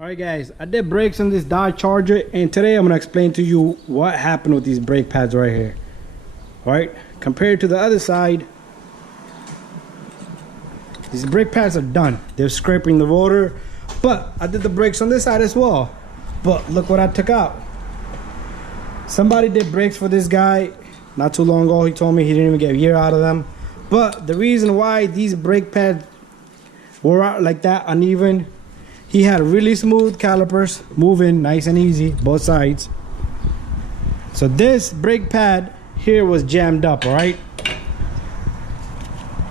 Alright guys, I did brakes on this Dodge Charger, and today I'm going to explain to you what happened with these brake pads right here. Alright, compared to the other side, these brake pads are done. They're scraping the rotor, but I did the brakes on this side as well. But look what I took out. Somebody did brakes for this guy not too long ago. He told me he didn't even get a year out of them. But the reason why these brake pads were out like that uneven, he had really smooth calipers moving nice and easy both sides. So this brake pad here was jammed up. All right,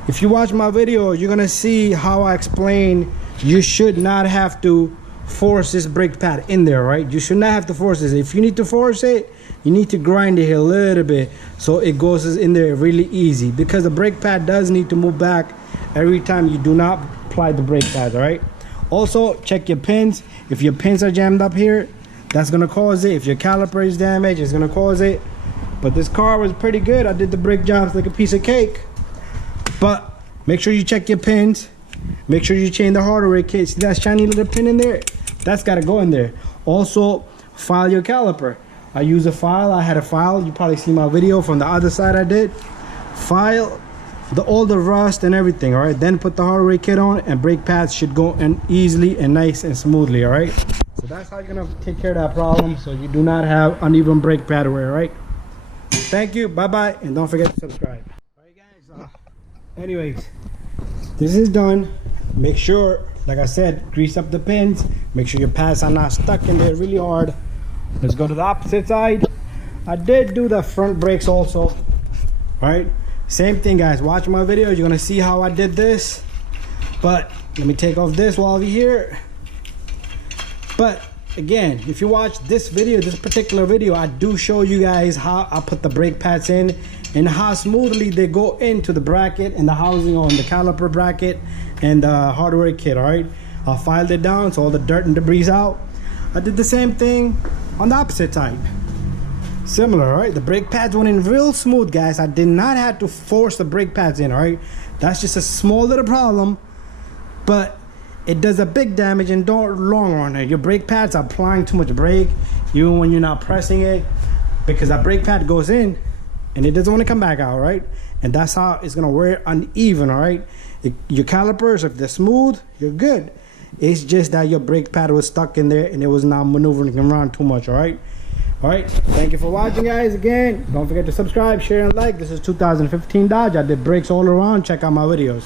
if you watch my video, you're gonna see how I explain you should not have to force this brake pad in there. Right, you should not have to force this. If you need to force it, you need to grind it here a little bit so it goes in there really easy, because the brake pad does need to move back every time you do not apply the brake pads. All right, also check your pins. If your pins are jammed up here, that's gonna cause it. If your caliper is damaged, it's gonna cause it. But this car was pretty good. I did the brake jobs like a piece of cake. But make sure you check your pins. Make sure you change the hardware kit. See that shiny little pin in there? That's gotta go in there. Also, file your caliper. I use a file. I had a file. You probably see my video from the other side. I did file all the rust and everything. All right, then put the hardware kit on, and brake pads should go in easily and nice and smoothly. All right, so that's how you're gonna take care of that problem, so you do not have uneven brake pad wear. All right, thank you, bye bye, and don't forget to subscribe. All right guys, anyways, this is done. Make sure, like I said, grease up the pins. Make sure your pads are not stuck in there really hard. Let's go to the opposite side. I did do the front brakes also. All right, same thing guys. Watch my video, you're gonna see how I did this. But let me take off this while we're here. But again, if you watch this video, this particular video, I do show you guys how I put the brake pads in and how smoothly they go into the bracket and the housing on the caliper bracket and the hardware kit. All right, I filed it down so all the dirt and debris out. I did the same thing on the opposite side. Similar. All right, the brake pads went in real smooth guys. I did not have to force the brake pads in. All right, that's just a small little problem, but it does a big damage in the long run. Your brake pads are applying too much brake even when you're not pressing it, because that brake pad goes in and it doesn't want to come back out. Right, and that's how it's gonna wear uneven. All right, your calipers, if they're smooth, you're good. It's just that your brake pad was stuck in there and it was not maneuvering around too much. All right, thank you for watching guys. Again, don't forget to subscribe, share, and like. This is 2015 Dodge. I did brakes all around. Check out my videos.